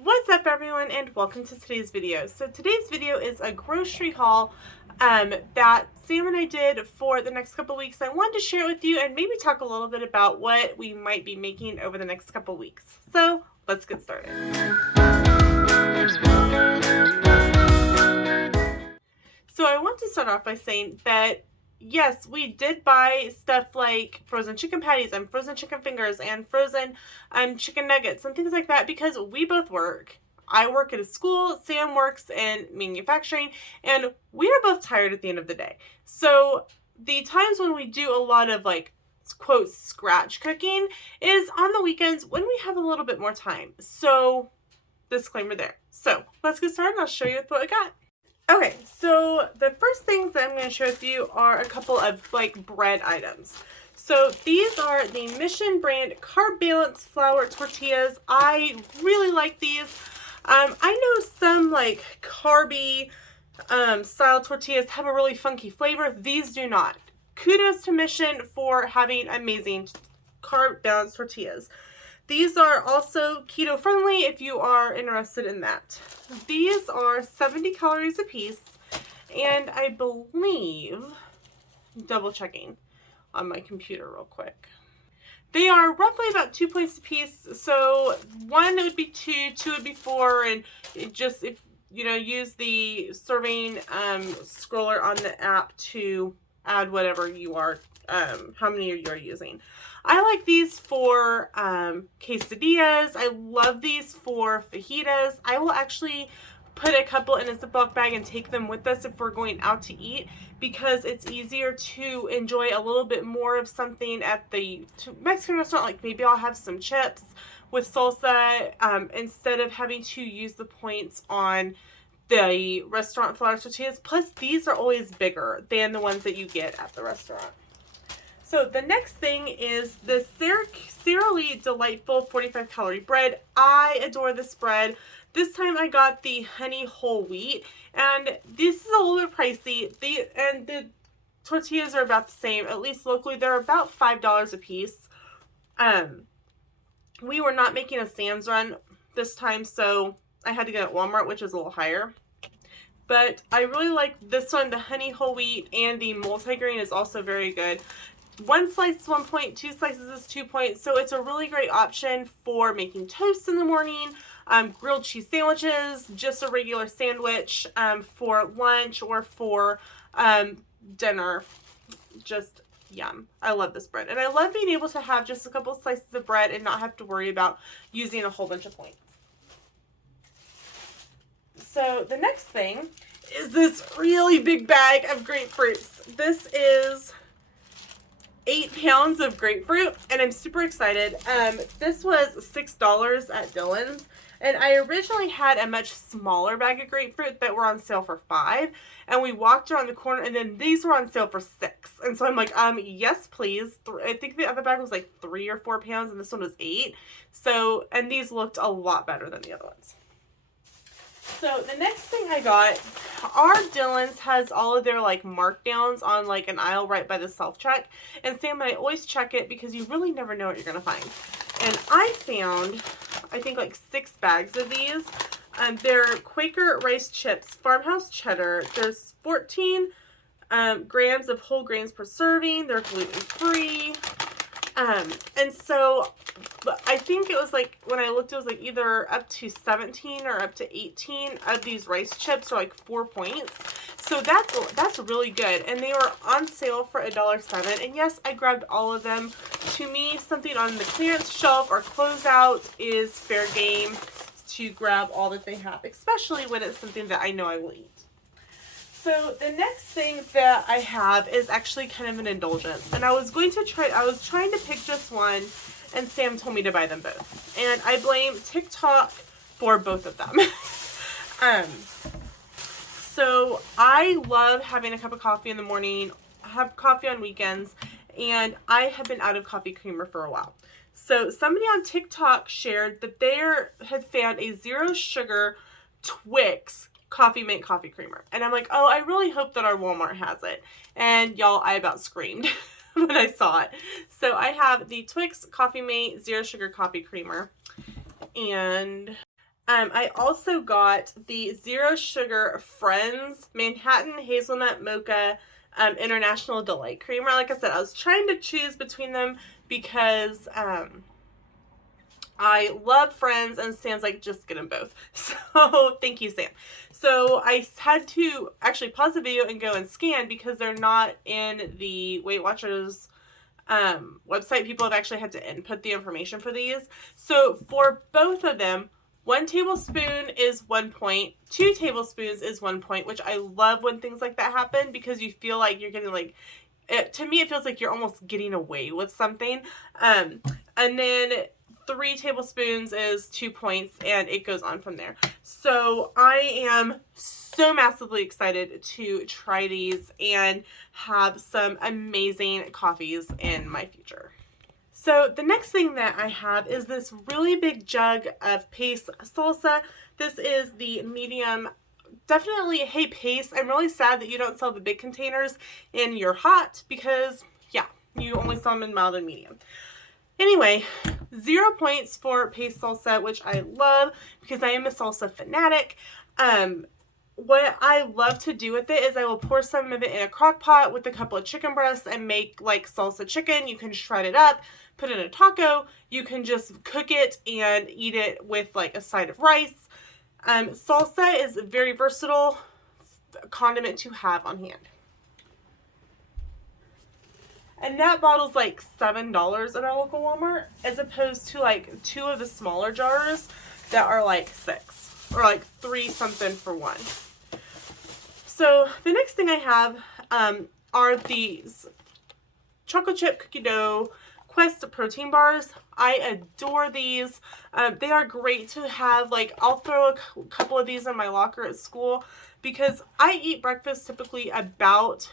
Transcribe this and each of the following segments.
What's up everyone and welcome to today's video. So today's video is a grocery haul that Sam and I did for the next couple weeks. I wanted to share it with you and maybe talk a little bit about what we might be making over the next couple weeks. So let's get started. So I want to start off by saying that yes, we did buy stuff like frozen chicken patties and frozen chicken fingers and frozen chicken nuggets and things like that because we both work. I work at a school, Sam works in manufacturing, and we are both tired at the end of the day. So the times when we do a lot of like quote scratch cooking is on the weekends when we have a little bit more time. So disclaimer there. So let's get started and I'll show you what I got. Okay, so the first things that I'm going to share with you are a couple of like bread items. So these are the Mission brand Carb Balance flour tortillas. I really like these. I know some like carby style tortillas have a really funky flavor. These do not. Kudos to Mission for having amazing Carb Balance tortillas. These are also keto friendly if you are interested in that. These are 70 calories a piece, and I believe, double checking on my computer real quick, they are roughly about 2 points a piece. So one would be two would be 4, and it just, if you know, use the serving scroller on the app to add whatever you are, how many you are using. I like these for quesadillas. I love these for fajitas. I will actually put a couple in a Ziploc bag and take them with us if we're going out to eat because it's easier to enjoy a little bit more of something at the Mexican restaurant. Like maybe I'll have some chips with salsa instead of having to use the points on the restaurant flour tortillas. Plus these are always bigger than the ones that you get at the restaurant. So the next thing is the Sara Lee Delightful 45 calorie bread. I adore this bread. This time I got the honey whole wheat, and this is a little bit pricey. The tortillas are about the same, at least locally. They're about $5 a piece. We were not making a Sam's run this time, so I had to get at Walmart, which is a little higher. But I really like this one. The honey whole wheat and the multigrain is also very good. One slice is 1 point, 2 slices is 2 points, so it's a really great option for making toast in the morning, grilled cheese sandwiches, just a regular sandwich for lunch or for dinner. Just yum. I love this bread, and I love being able to have just a couple slices of bread and not have to worry about using a whole bunch of points. So the next thing is this really big bag of grapefruits. This is 8 pounds of grapefruit, and I'm super excited. This was $6 at Dillon's, and I originally had a much smaller bag of grapefruit that were on sale for $5, and we walked around the corner, and then these were on sale for $6, and so I'm like, yes, please. I think the other bag was like 3 or 4 pounds, and this one was 8. So, and these looked a lot better than the other ones. So the next thing I got, our Dillon's has all of their like markdowns on like an aisle right by the self-check. And Sam and I always check it because you really never know what you're going to find. And I found, I think like 6 bags of these. They're Quaker rice chips, farmhouse cheddar. There's 14 grams of whole grains per serving. They're gluten-free. And so I think it was like, when I looked, it was like either up to 17 or up to 18 of these rice chips, or like 4 points. So that's really good. And they were on sale for $1.07. And yes, I grabbed all of them. To me, something on the clearance shelf or closeout is fair game to grab all that they have, especially when it's something that I know I will eat. So the next thing that I have is actually kind of an indulgence, and I was trying to pick just one, and Sam told me to buy them both, and I blame TikTok for both of them. So I love having a cup of coffee in the morning, have coffee on weekends, and I have been out of coffee creamer for a while. So somebody on TikTok shared that they had found a 0 sugar Twix Coffee Mate coffee creamer. And I'm like, oh, I really hope that our Walmart has it. And y'all, I about screamed when I saw it. So I have the Twix Coffee Mate 0 Sugar Coffee Creamer. And I also got the Zero Sugar Friends Manhattan Hazelnut Mocha International Delight Creamer. Like I said, I was trying to choose between them because I love Friends, and Sam's like, just get them both. So thank you, Sam. So I had to actually pause the video and go and scan because they're not in the Weight Watchers website. People have actually had to input the information for these. So for both of them, 1 tablespoon is 1 point, 2 tablespoons is 1 point, which I love when things like that happen because you feel like you're getting like, to me it feels like you're almost getting away with something. And then 3 tablespoons is 2 points, and it goes on from there. So I am so massively excited to try these and have some amazing coffees in my future. So the next thing that I have is this really big jug of Pace salsa. This is the medium. Definitely, hey Pace, I'm really sad that you don't sell the big containers in your hot because, yeah, you only sell them in mild and medium. Anyway, 0 points for Pace salsa, which I love because I am a salsa fanatic. What I love to do with it is I will pour some of it in a crock pot with a couple of chicken breasts and make like salsa chicken. You can shred it up, put it in a taco. You can just cook it and eat it with like a side of rice. Salsa is a very versatile condiment to have on hand. And that bottle's like $7 at our local Walmart, as opposed to like 2 of the smaller jars that are like $6 or like 3 something for 1. So the next thing I have are these chocolate chip cookie dough Quest protein bars. I adore these. They are great to have. Like, I'll throw a couple of these in my locker at school because I eat breakfast typically about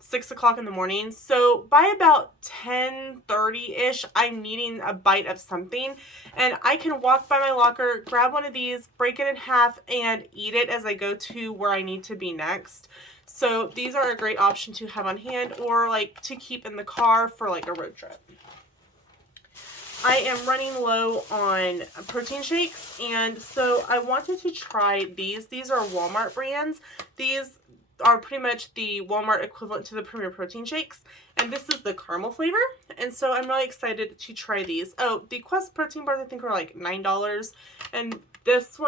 6 o'clock in the morning. So by about 10:30-ish, I'm needing a bite of something. And I can walk by my locker, grab one of these, break it in half, and eat it as I go to where I need to be next. So these are a great option to have on hand or like to keep in the car for like a road trip. I am running low on protein shakes, and so I wanted to try these. These are Walmart brands. These are pretty much the Walmart equivalent to the Premier Protein Shakes, and this is the caramel flavor, and so I'm really excited to try these. Oh, the Quest protein bars I think are like $9, and this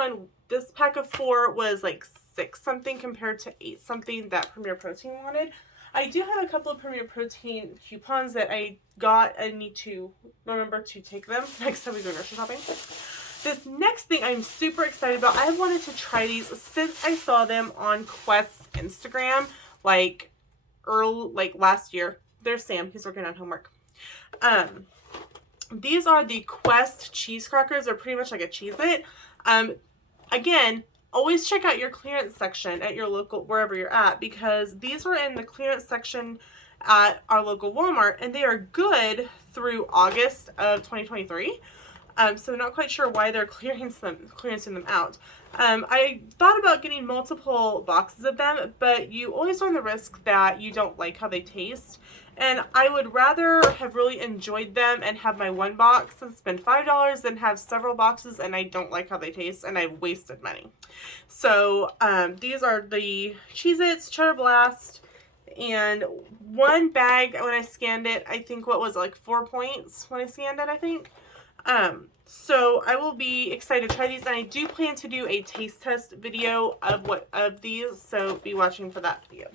pack of 4 was like 6 something compared to 8 something that Premier Protein wanted. I do have a couple of Premier Protein coupons that I got. I need to remember to take them next time we go grocery shopping. This next thing I'm super excited about. I've wanted to try these since I saw them on Quest's Instagram, like last year. There's Sam. He's working on homework. These are the Quest cheese crackers. They're pretty much like a Cheez-It. Again, always check out your clearance section at your local, wherever you're at, because these were in the clearance section at our local Walmart, and they are good through August of 2023. So I'm not quite sure why they're clearancing them out. I thought about getting multiple boxes of them, but you always run the risk that you don't like how they taste. And I would rather have really enjoyed them and have my one box and spend $5 than have several boxes and I don't like how they taste and I've wasted money. So these are the Cheez-Its Cheddar Blast, and one bag when I scanned it, I think what was like 4 points when I scanned it, I think. So I will be excited to try these, and I do plan to do a taste test video of these, so be watching for that video.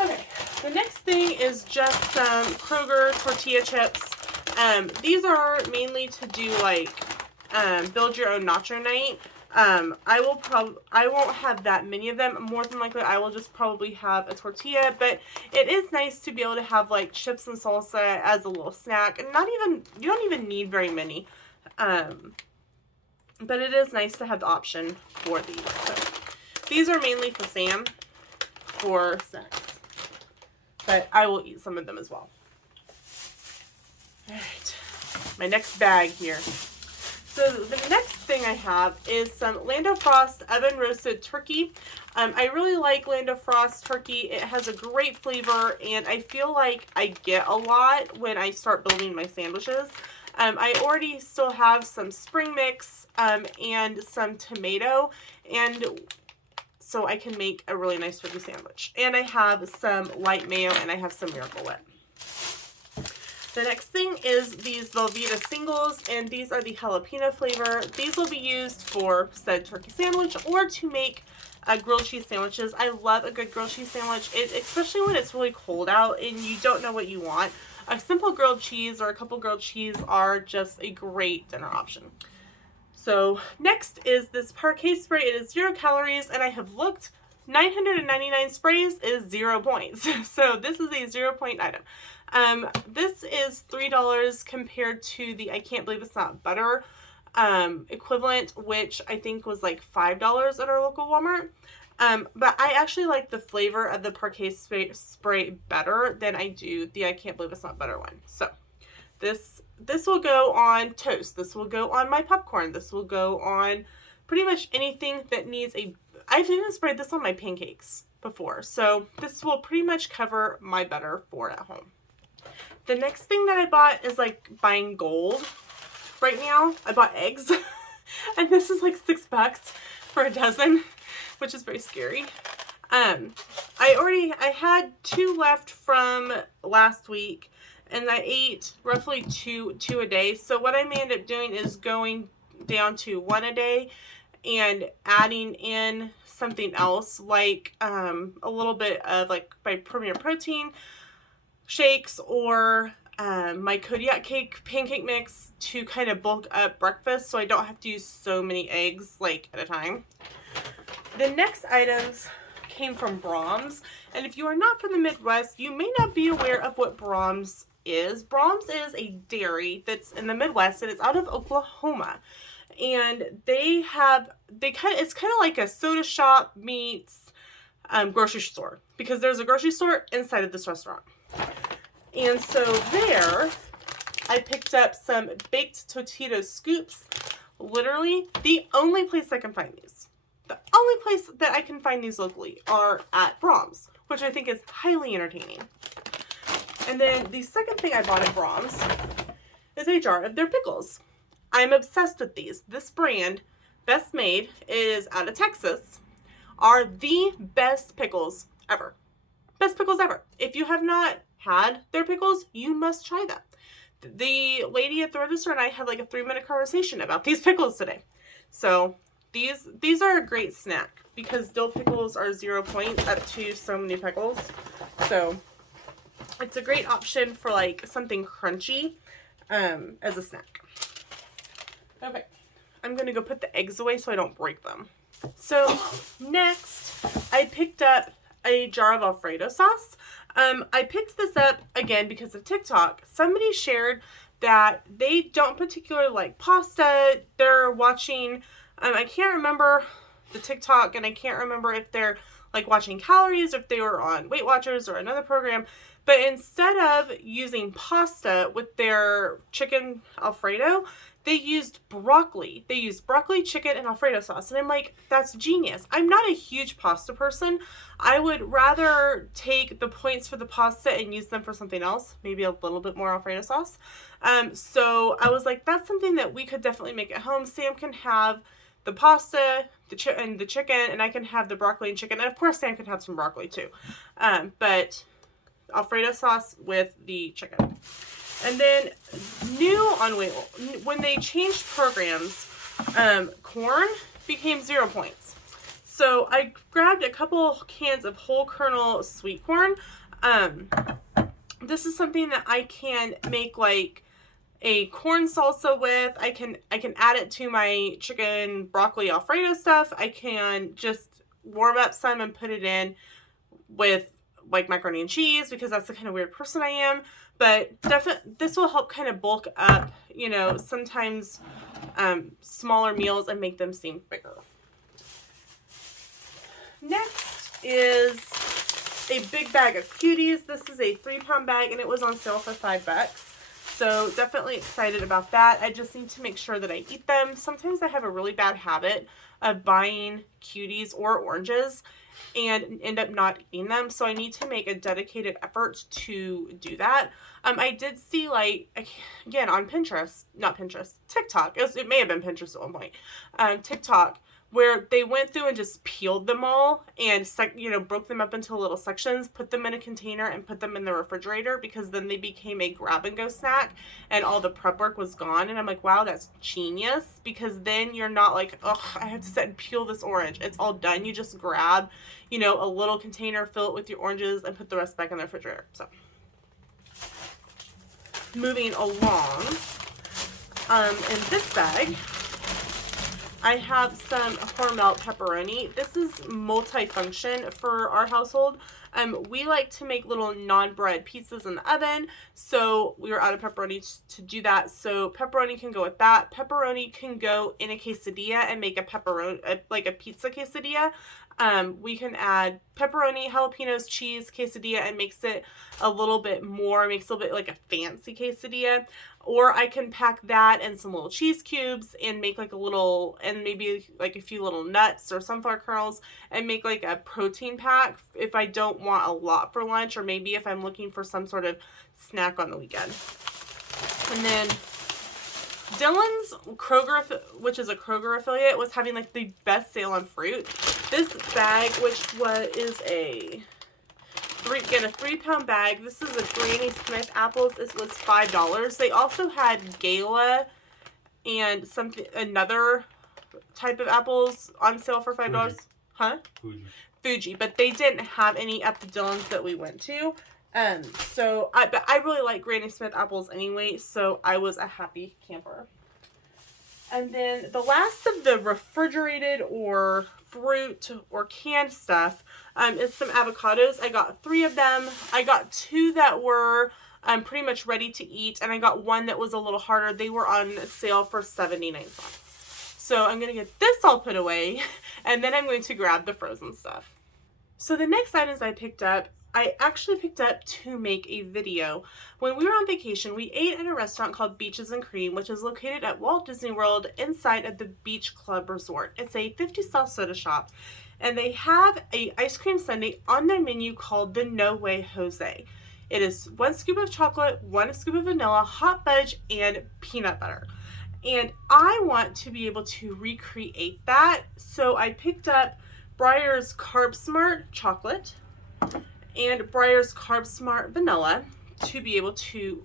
Okay, the next thing is just some Kroger tortilla chips. These are mainly to do like build your own nacho night. I won't have that many of them. More than likely, I will just probably have a tortilla, but it is nice to be able to have like chips and salsa as a little snack, and you don't even need very many. But it is nice to have the option for these. So these are mainly for Sam for snacks, but I will eat some of them as well. All right, my next bag here. So the next thing I have is some Lando Frost oven roasted turkey. I really like Lando Frost turkey. It has a great flavor, and I feel like I get a lot when I start building my sandwiches. I already still have some spring mix and some tomato, and so I can make a really nice turkey sandwich. And I have some light mayo, and I have some Miracle Whip. The next thing is these Velveeta singles, and these are the jalapeno flavor. These will be used for said turkey sandwich or to make grilled cheese sandwiches. I love a good grilled cheese sandwich, especially when it's really cold out and you don't know what you want. A simple grilled cheese or a couple grilled cheese are just a great dinner option. So next is this Parquet spray. It is 0 calories, and I have looked. 999 sprays is 0 points. So this is a 0 point item. This is $3 compared to the I Can't Believe It's Not Butter equivalent, which I think was like $5 at our local Walmart. But I actually like the flavor of the Parquet spray better than I do the I Can't Believe It's Not Butter one. So this will go on toast. This will go on my popcorn. This will go on pretty much anything that needs I've even sprayed this on my pancakes before. So this will pretty much cover my butter for at home. The next thing that I bought is like buying gold right now. I bought eggs and this is like $6 for a dozen, which is very scary. I had 2 left from last week, and I ate roughly two a day. So what I may end up doing is going down to 1 a day and adding in something else, like a little bit of like my Premier Protein shakes or my Kodiak cake pancake mix to kind of bulk up breakfast so I don't have to use so many eggs like at a time. The next items came from Braum's, and if you are not from the Midwest, you may not be aware of what Braum's is. Braum's is a dairy that's in the Midwest, and it's out of Oklahoma. And it's kind of like a soda shop meets grocery store, because there's a grocery store inside of this restaurant. And so there, I picked up some baked Totitos scoops. Literally the only place I can find these. The only place that I can find these locally are at Braum's, which I think is highly entertaining. And then the second thing I bought at Braum's is a jar of their pickles. I'm obsessed with these. This brand, Best Made, is out of Texas, are the best pickles ever. Best pickles ever. If you have not had their pickles, you must try them. The lady at the register and I had like a 3-minute conversation about these pickles today. So these are a great snack because dill pickles are 0 points up to so many pickles. So it's a great option for like something crunchy as a snack. Okay, I'm gonna go put the eggs away so I don't break them. So next, I picked up a jar of Alfredo sauce. I picked this up again because of TikTok. Somebody shared that they don't particularly like pasta. They're watching, I can't remember the TikTok, and I can't remember if they're like watching calories, or if they were on Weight Watchers or another program. But instead of using pasta with their chicken Alfredo, they used broccoli. They used broccoli, chicken, and Alfredo sauce. And I'm like, that's genius. I'm not a huge pasta person. I would rather take the points for the pasta and use them for something else, maybe a little bit more Alfredo sauce. So I was like, that's something that we could definitely make at home. Sam can have the pasta, the chicken, and I can have the broccoli and chicken. And of course, Sam can have some broccoli too. But Alfredo sauce with the chicken. And then new on Weight, when they changed programs, corn became 0 points. So I grabbed a couple cans of whole kernel sweet corn. This is something that I can make like a corn salsa with. I can add it to my chicken broccoli Alfredo stuff. I can just warm up some and put it in with like macaroni and cheese, because that's the kind of weird person I am. But definitely, this will help kind of bulk up, you know, sometimes smaller meals and make them seem bigger. Next is a big bag of cuties. This is a 3-pound bag, and it was on sale for $5. So definitely excited about that. I just need to make sure that I eat them. Sometimes I have a really bad habit of buying cuties or oranges and end up not eating them. So I need to make a dedicated effort to do that. I did see, like, again, on Pinterest, not Pinterest, TikTok. It may have been Pinterest at one point. TikTok, where they went through and just peeled them all and, broke them up into little sections, put them in a container, and put them in the refrigerator, because then they became a grab-and-go snack, and all the prep work was gone. And I'm like, wow, that's genius, because then you're not like, ugh, I have to sit and peel this orange. It's all done. You just grab, a little container, fill it with your oranges, and put the rest back in the refrigerator. So, moving along, in this bag, I have some Hormel pepperoni. This is multi-function for our household. We like to make little non-bread pizzas in the oven, so we were out of pepperoni to do that. So pepperoni can go with that. Pepperoni can go in a quesadilla and make a pepperoni, like a pizza quesadilla. We can add pepperoni, jalapenos, cheese, quesadilla, and makes it a little bit more, makes it a little bit like a fancy quesadilla. Or I can pack that and some little cheese cubes and make like a little, and maybe like a few little nuts or sunflower kernels, and make like a protein pack if I don't want a lot for lunch, or maybe if I'm looking for some sort of snack on the weekend. And then Dylan's Kroger, which is a Kroger affiliate, was having like the best sale on fruit. This bag, which is a 3-pound bag. This is a Granny Smith apples. This was $5. They also had Gala and another type of apples on sale for $5. Fuji. Huh? Fuji, but they didn't have any at the Dillons that we went to. But I really like Granny Smith apples anyway, so I was a happy camper. And then the last of the refrigerated or fruit or canned stuff is some avocados. I got 3 of them. I got 2 that were pretty much ready to eat, and I got 1 that was a little harder. They were on sale for 79 cents. So I'm going to get this all put away, and then I'm going to grab the frozen stuff. So the next items I picked up, I actually picked up to make a video. When we were on vacation, we ate at a restaurant called Beaches and Cream, which is located at Walt Disney World inside of the Beach Club Resort. It's a 50-style soda shop, and they have a ice cream sundae on their menu called the No Way Jose. It is 1 scoop of chocolate, 1 scoop of vanilla, hot fudge, and peanut butter. And I want to be able to recreate that, so I picked up Breyer's Carb Smart chocolate and Breyer's Carb Smart vanilla to be able to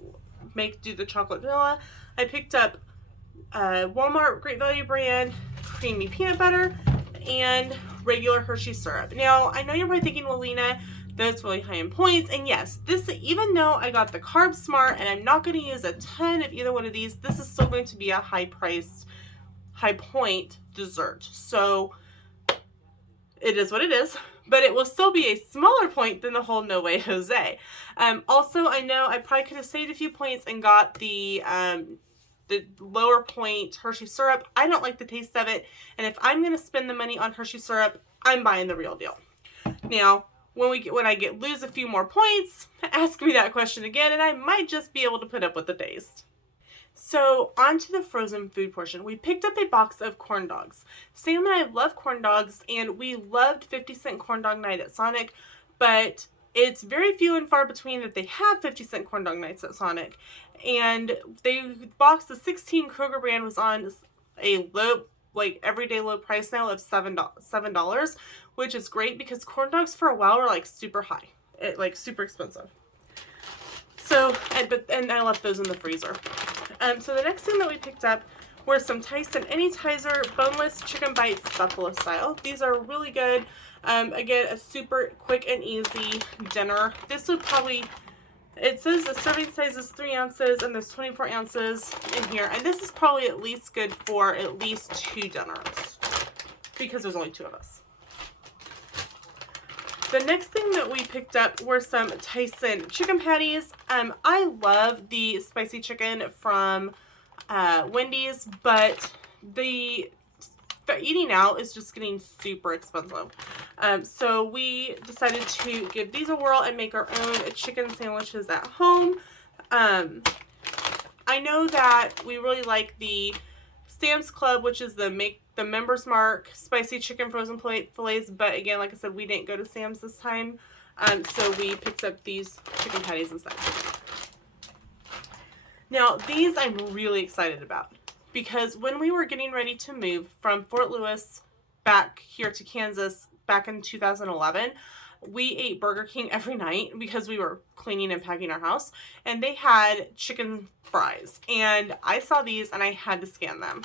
do the chocolate vanilla. I picked up Walmart Great Value brand creamy peanut butter and regular Hershey syrup. Now, I know you're probably thinking, well, Lena, that's really high in points. And yes, this, even though I got the Carb Smart and I'm not going to use a ton of either one of these, this is still going to be a high point dessert. So it is what it is, but it will still be a smaller point than the whole No Way Jose. Also, I know I probably could have saved a few points and got the lower point Hershey syrup. I don't like the taste of it, and if I'm going to spend the money on Hershey syrup, I'm buying the real deal. Now, when I lose a few more points, ask me that question again, and I might just be able to put up with the taste. So, on to the frozen food portion. We picked up a box of corn dogs. Sam and I love corn dogs, and we loved 50-cent corn dog night at Sonic, but it's very few and far between that they have 50-cent corn dog nights at Sonic. And the 16 Kroger brand was on a low, like everyday low price now of $7, which is great because corn dogs for a while were like super high, super expensive. So, and I left those in the freezer. So the next thing that we picked up were some Tyson Anytizer boneless chicken bites buffalo style. These are really good. Again, a super quick and easy dinner. This would probably, it says the serving size is 3 ounces and there's 24 ounces in here. And this is probably at least good for at least 2 dinners because there's only 2 of us. The next thing that we picked up were some Tyson chicken patties. I love the spicy chicken from Wendy's, but the eating out is just getting super expensive. So we decided to give these a whirl and make our own chicken sandwiches at home. I know that we really like the Sam's Club, which is the the Members Mark spicy chicken frozen fillets, but again, like I said, we didn't go to Sam's this time, so we picked up these chicken patties instead. Now, these I'm really excited about because when we were getting ready to move from Fort Lewis back here to Kansas back in 2011, we ate Burger King every night because we were cleaning and packing our house, and they had chicken fries, and I saw these and I had to scan them.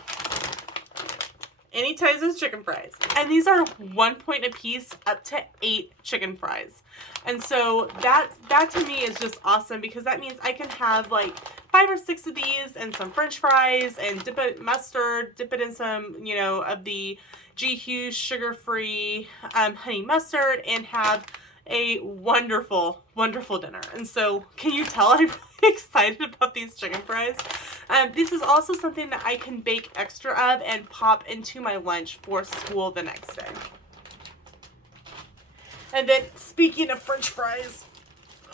Any Tyson chicken fries, and these are 1 point a piece, up to 8 chicken fries. And so that to me is just awesome because that means I can have like 5 or 6 of these and some French fries and dip it mustard, dip it in some, you know, of the G. Hughes sugar-free honey mustard, and have a wonderful, wonderful dinner. And so can you tell I'm really excited about these chicken fries? This is also something that I can bake extra of and pop into my lunch for school the next day. And then, speaking of French fries,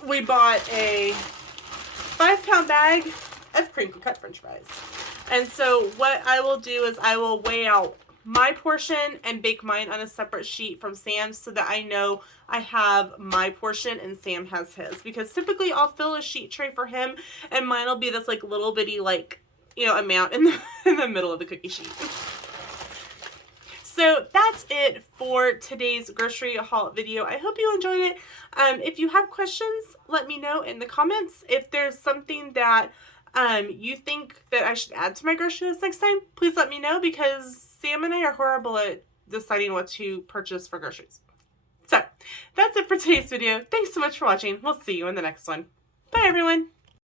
we bought a 5-pound bag of crinkle cut French fries. And so what I will do is I will weigh out my portion and bake mine on a separate sheet from Sam's so that I know I have my portion and Sam has his. Because typically I'll fill a sheet tray for him and mine will be this like little bitty like, you know, amount in the middle of the cookie sheet. So that's it for today's grocery haul video. I hope you enjoyed it. If you have questions, let me know in the comments. If there's something that you think that I should add to my grocery list next time, please let me know because Sam and I are horrible at deciding what to purchase for groceries. So that's it for today's video. Thanks so much for watching. We'll see you in the next one. Bye, everyone.